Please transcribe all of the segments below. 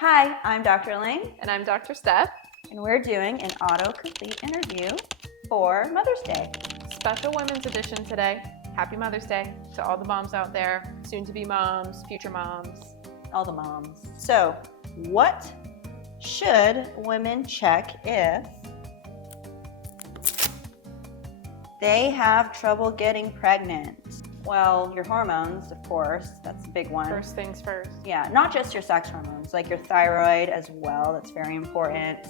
Hi, I'm Dr. Elaine. And I'm Dr. Steph. And we're doing an Autocomplete interview for Mother's Day. Special women's edition today. Happy Mother's Day to all the moms out there, soon-to-be moms, future moms. All the moms. So, what should women check if they have trouble getting pregnant? Well, your hormones, of course, that's a big one. First things first. Yeah, not just your sex hormones, like your thyroid as well, that's very important.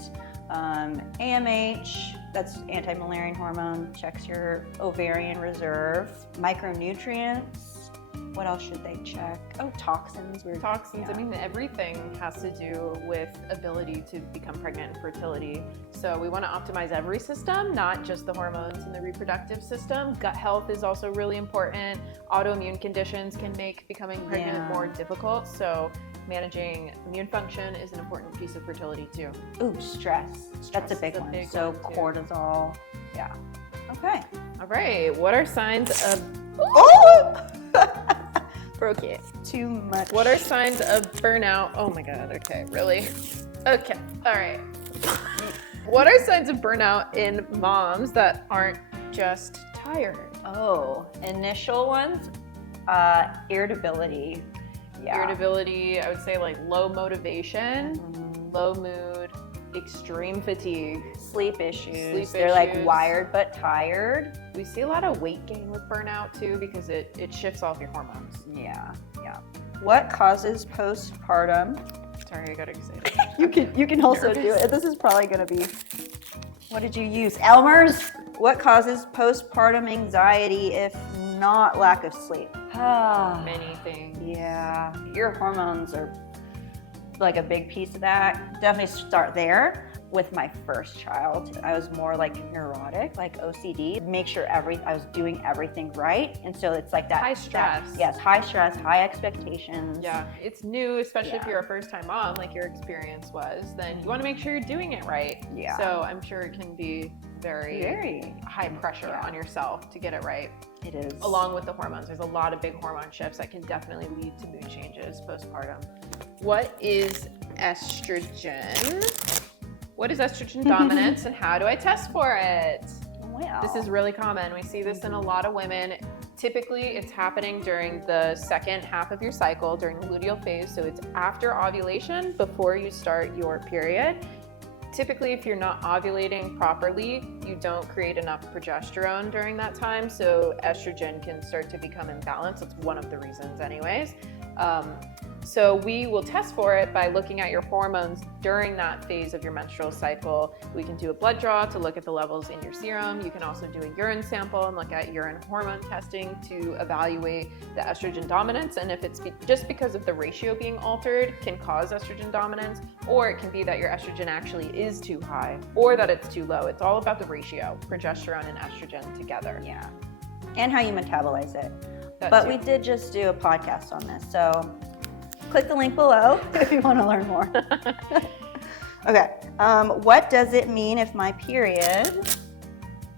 AMH, that's anti-Müllerian hormone, checks your ovarian reserve. Micronutrients, what else should they check? Oh, toxins. Toxins, yeah. I mean, everything has to do with ability to become pregnant and fertility. So we want to optimize every system, not just the hormones and the reproductive system. Gut health is also really important. Autoimmune conditions can make becoming pregnant more difficult. So managing immune function is an important piece of fertility too. Ooh, stress. That's a big one. So cortisol. Yeah. Okay. All right. What are signs of... Oh! Broke it. Too much. What are signs of burnout? Oh my God. Okay. Really? Okay. All right. What are signs of burnout in moms that aren't just tired? Oh, initial ones, irritability. Yeah. Irritability, I would say like low motivation, low mood, extreme fatigue. Sleep issues. They're like wired but tired. We see a lot of weight gain with burnout too because it shifts off your hormones. Yeah. What causes postpartum? Sorry, I got excited. You can also do it. This is probably going to be, what did you use? Elmer's? What causes postpartum anxiety if not lack of sleep? Many things. Yeah, your hormones are like a big piece of that. Definitely start there. With my first child, I was more like neurotic, like OCD. Make sure I was doing everything right, and so it's like that high stress. Yes, high stress, high expectations. Yeah, it's new, especially if you're a first-time mom, like your experience was. Then you want to make sure you're doing it right. Yeah. So I'm sure it can be very high pressure on yourself to get it right. It is. Along with the hormones, there's a lot of big hormone shifts that can definitely lead to mood changes postpartum. What is estrogen? What is estrogen dominance and how do I test for it? Well, this is really common. We see this in a lot of women. Typically, it's happening during the second half of your cycle, during the luteal phase. So it's after ovulation, before you start your period. Typically, if you're not ovulating properly, you don't create enough progesterone during that time. So estrogen can start to become imbalanced. That's one of the reasons anyways. So we will test for it by looking at your hormones during that phase of your menstrual cycle. We can do a blood draw to look at the levels in your serum. You can also do a urine sample and look at urine hormone testing to evaluate the estrogen dominance. And if it's just because of the ratio being altered can cause estrogen dominance, or it can be that your estrogen actually is too high or that it's too low. It's all about the ratio, progesterone and estrogen together. Yeah, and how you metabolize it. We did just do a podcast on this, so click the link below if you want to learn more. Okay, what does it mean if my period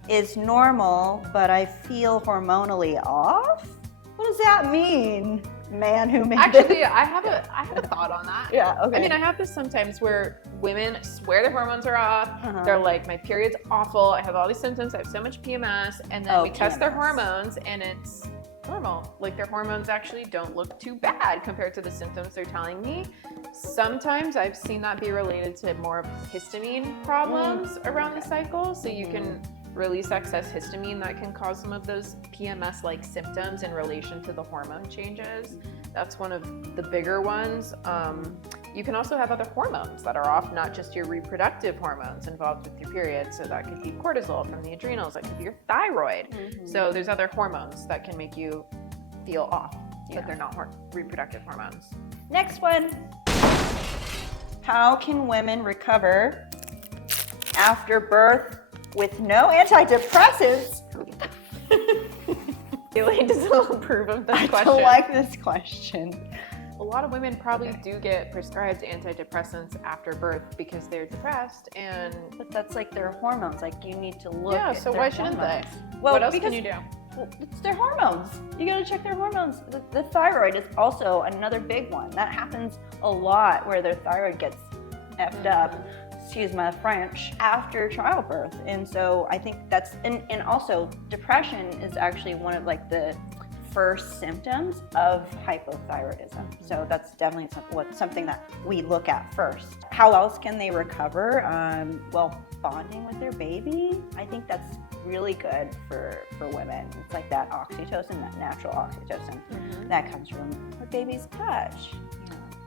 is normal, but I feel hormonally off? What does that mean, man who made Actually, I have a thought on that. Yeah, okay. I mean, I have this sometimes where women swear their hormones are off. They're like, my period's awful. I have all these symptoms. I have so much PMS. And then we test their hormones and it's normal. Like their hormones actually don't look too bad compared to the symptoms they're telling me. Sometimes I've seen that be related to more histamine problems around the cycle. So you can release excess histamine that can cause some of those PMS-like symptoms in relation to the hormone changes. That's one of the bigger ones. You can also have other hormones that are off, not just your reproductive hormones involved with your period. So that could be cortisol from the adrenals, that could be your thyroid. So there's other hormones that can make you feel off, but they're not reproductive hormones. Next one. How can women recover after birth with no antidepressants? Elaine doesn't approve of this question. I don't like this question. A lot of women probably do get prescribed antidepressants after birth because they're depressed, but that's like their hormones. Like you need to look. Yeah, so why shouldn't they? Well, what else can you do? it's their hormones. You gotta check their hormones. The thyroid is also another big one. That happens a lot where their thyroid gets effed up, excuse my French, after childbirth. And so I think that's, and also depression is actually one of like the first symptoms of hypothyroidism. So that's definitely something that we look at first. How else can they recover? Well, bonding with their baby. I think that's really good for women. It's like that oxytocin, that natural oxytocin that comes from a baby's touch.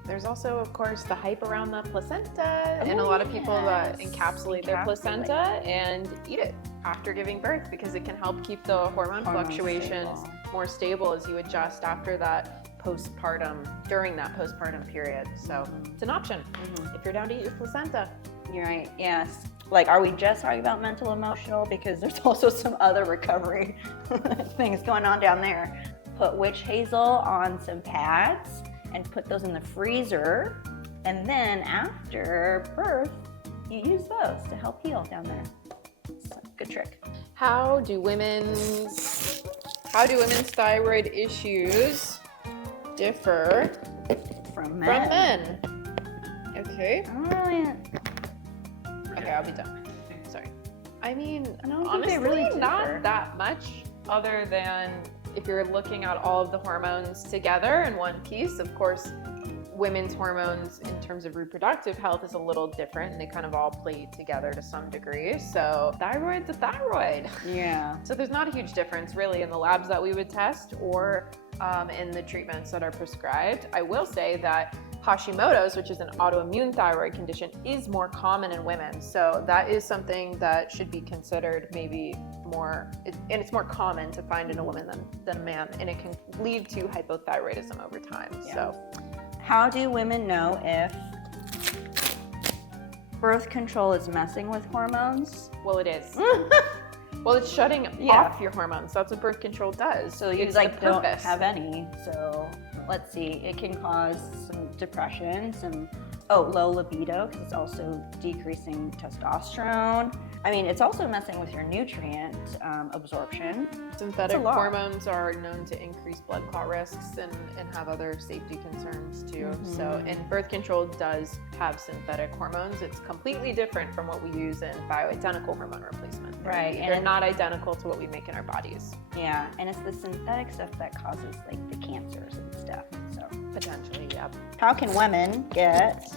There's also, of course, the hype around the placenta, and a lot of people encapsulate their placenta and eat it after giving birth because it can help keep the hormone fluctuations more stable as you adjust after that postpartum, during that postpartum period. So it's an option if you're down to eat your placenta. You're right, yes. Like, are we just talking about mental, emotional? Because there's also some other recovery things going on down there. Put witch hazel on some pads and put those in the freezer. And then after birth, you use those to help heal down there. It's a good trick. How do women's thyroid issues differ from men? Okay. I don't really... Okay, I'll be done. Sorry. I mean, I don't honestly, think they really differ. Not that much, other than if you're looking at all of the hormones together in one piece. Of course, women's hormones in terms of reproductive health is a little different, and they kind of all play together to some degree. So thyroid's a thyroid. Yeah. So there's not a huge difference really in the labs that we would test or in the treatments that are prescribed. I will say that Hashimoto's, which is an autoimmune thyroid condition, is more common in women. So that is something that should be considered maybe more, and it's more common to find in a woman than a man, and it can lead to hypothyroidism over time. Yeah. So how do women know if birth control is messing with hormones? Well, it is. Well, it's shutting off your hormones. That's what birth control does. So you like don't have any. So let's see, it can cause some depression, some low libido, because it's also decreasing testosterone. I mean, it's also messing with your nutrient absorption. Synthetic hormones are known to increase blood clot risks and have other safety concerns too. So, and birth control does have synthetic hormones. It's completely different from what we use in bioidentical hormone replacement. Right. They're not identical to what we make in our bodies. Yeah, and it's the synthetic stuff that causes like the cancers and stuff. So potentially, yeah. How can women get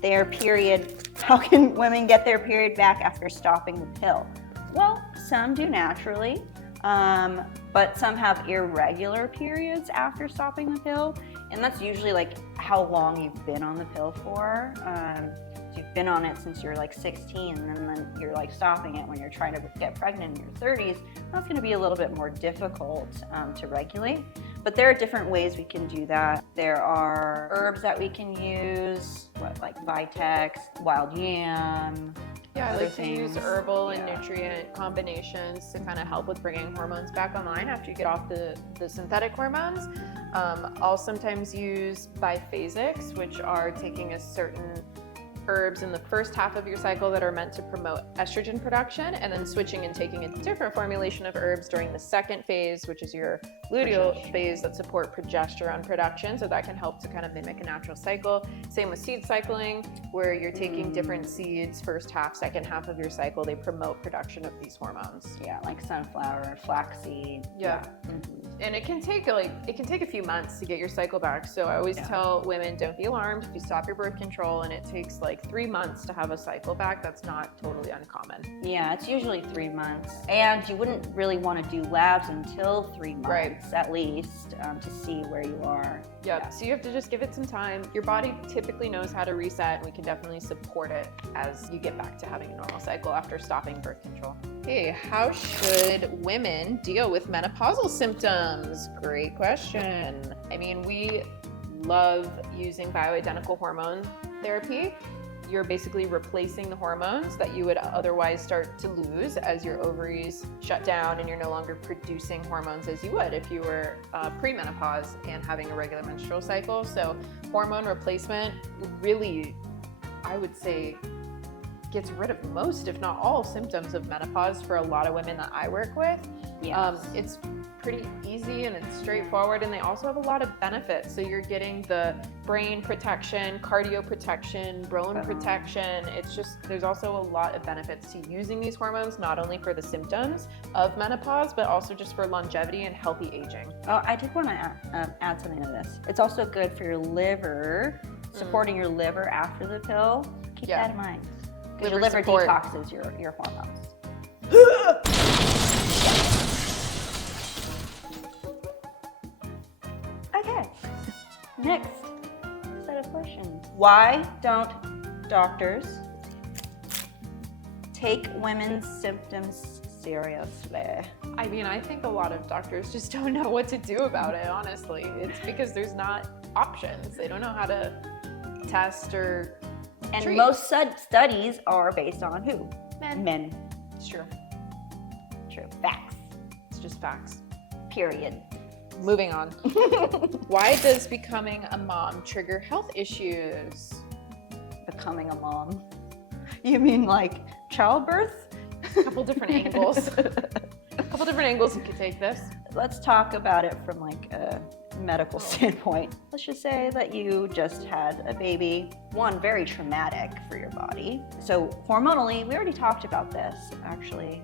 their period back after stopping the pill? Well, some do naturally, but some have irregular periods after stopping the pill, and that's usually like how long you've been on the pill for. So you've been on it since you're like 16, and then you're like stopping it when you're trying to get pregnant in your 30s. That's going to be a little bit more difficult to regulate. But there are different ways we can do that. There are herbs that we can use, like Vitex, wild yam. Yeah, I like to use herbal and nutrient combinations to kind of help with bringing hormones back online after you get off the synthetic hormones. I'll sometimes use biphasics, which are taking a certain herbs in the first half of your cycle that are meant to promote estrogen production, and then switching and taking a different formulation of herbs during the second phase, which is your luteal phase, that support progesterone production. So that can help to kind of mimic a natural cycle. Same with seed cycling, where you're taking different seeds first half, second half of your cycle. They promote production of these hormones. Yeah, like sunflower, flaxseed. Yeah. And it can take a few months to get your cycle back. So I always tell women, don't be alarmed if you stop your birth control and it takes like 3 months to have a cycle back. That's not totally uncommon. Yeah, it's usually 3 months. And you wouldn't really want to do labs until 3 months at least to see where you are. Yep. So you have to just give it some time. Your body typically knows how to reset, and we can definitely support it as you get back to having a normal cycle after stopping birth control. Hey, how should women deal with menopausal symptoms? Great question. I mean, we love using bioidentical hormone therapy. You're basically replacing the hormones that you would otherwise start to lose as your ovaries shut down and you're no longer producing hormones as you would if you were premenopause and having a regular menstrual cycle. So hormone replacement really, I would say, gets rid of most, if not all, symptoms of menopause for a lot of women that I work with. Yes. It's pretty easy and it's straightforward, and they also have a lot of benefits. So you're getting the brain protection, cardio protection, bone protection. It's just, there's also a lot of benefits to using these hormones, not only for the symptoms of menopause, but also just for longevity and healthy aging. Oh, I did want to add something to this. It's also good for your liver, supporting your liver after the pill. Keep that in mind. Because your liver detoxes your hormones. Okay, next set of questions. Why don't doctors take women's symptoms seriously? I mean, I think a lot of doctors just don't know what to do about it, honestly. It's because there's not options. They don't know how to test or treat. Most studies are based on who? Men. It's true. True. Facts. It's just facts. Period. Moving on. Why does becoming a mom trigger health issues? Becoming a mom. You mean like childbirth? A couple different angles. A couple different angles you could take this. Let's talk about it from like a medical standpoint. Let's just say that you just had a baby. One, very traumatic for your body. So hormonally, we already talked about this actually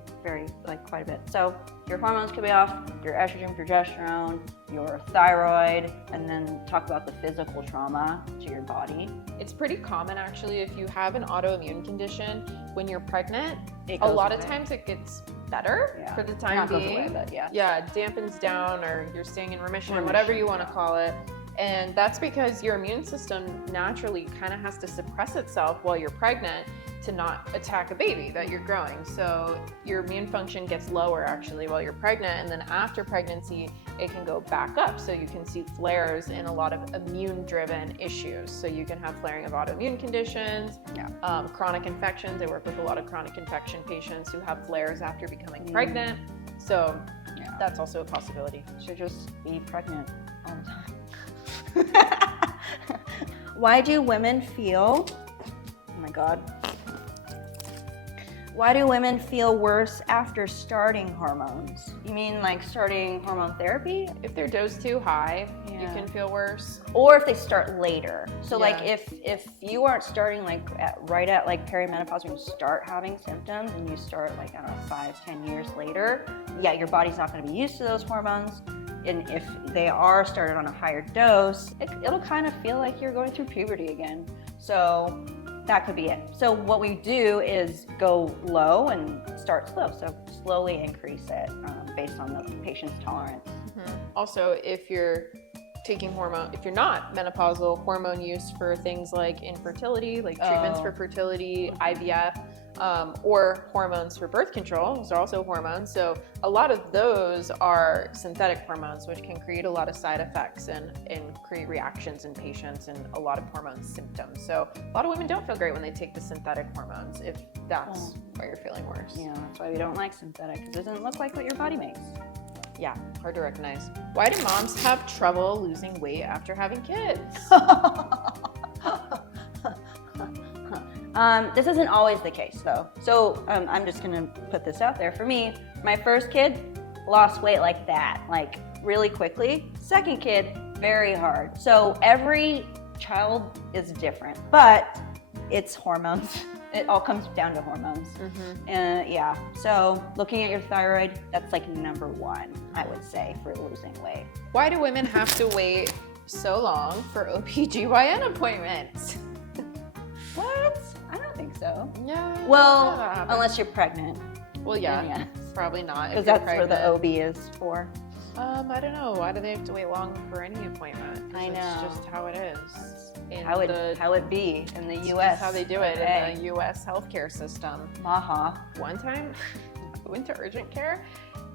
quite a bit. So your hormones could be off, your estrogen, progesterone, your thyroid, and then talk about the physical trauma to your body. It's pretty common actually if you have an autoimmune condition when you're pregnant. It A goes lot of away. times it gets better for the time Not goes being. away, but yeah. Yeah, it dampens down, or you're staying in remission, or whatever you want to call it. And that's because your immune system naturally kind of has to suppress itself while you're pregnant to not attack a baby that you're growing. So your immune function gets lower actually while you're pregnant, and then after pregnancy it can go back up. So you can see flares in a lot of immune driven issues. So you can have flaring of autoimmune conditions, chronic infections. I work with a lot of chronic infection patients who have flares after becoming pregnant. So that's also a possibility. Should just be pregnant all the time. Why do women feel, oh my God, why do women feel worse after starting hormones? You mean like starting hormone therapy? If they're dosed too high, you can feel worse. Or if they start later. So like if you aren't starting like right at like perimenopause, when you start having symptoms and you start like, I don't know, 5-10 years later, your body's not gonna be used to those hormones. And if they are started on a higher dose, it'll kind of feel like you're going through puberty again. So that could be it. So what we do is go low and start slow. So slowly increase it based on the patient's tolerance. Also, if you're taking hormone, if you're not menopausal, hormone use for things like infertility, like treatments for fertility, IVF, or hormones for birth control. Those are also hormones. So a lot of those are synthetic hormones, which can create a lot of side effects and create reactions in patients and a lot of hormone symptoms. So a lot of women don't feel great when they take the synthetic hormones, if that's why you're feeling worse. Yeah, that's why we don't like synthetic. It doesn't look like what your body makes. Yeah, hard to recognize. Why do moms have trouble losing weight after having kids? This isn't always the case though. So I'm just gonna put this out there. For me, my first kid lost weight like that, like really quickly. Second kid, very hard. So every child is different, but it's hormones. It all comes down to hormones. So looking at your thyroid, that's like number one, I would say, for losing weight. Why do women have to wait so long for OBGYN appointments? What? I don't think so. Yeah. Well, unless you're pregnant. Well, yeah, probably not. Because that's where the OB is for. I don't know. Why do they have to wait long for any appointment? I know. It's just how it is. How it be in the U.S. How they do it in the U.S. healthcare system. One time, I went to urgent care,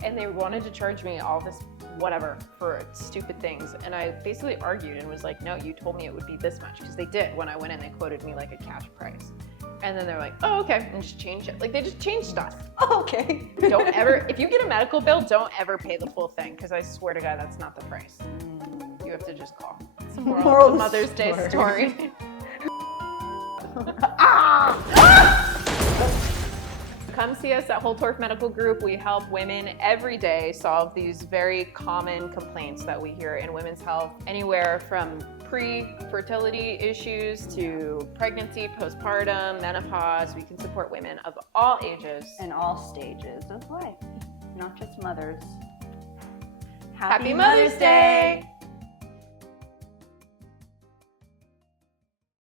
and they wanted to charge me all this whatever for stupid things, and I basically argued and was like, no, you told me it would be this much, because they did. When I went in, they quoted me like a cash price, and then they're like, oh, okay, and just change it. Like, they just change stuff. Oh, okay. Don't ever, if you get a medical bill, don't ever pay the full thing, because I swear to God, that's not the price. You have to just call. It's a moral of the Mother's Day story. come see us at Holtorf Medical Group. We help women every day solve these very common complaints that we hear in women's health, anywhere from pre-fertility issues to pregnancy, postpartum, menopause. We can support women of all ages. And all stages of life, not just mothers. Happy Mother's Day!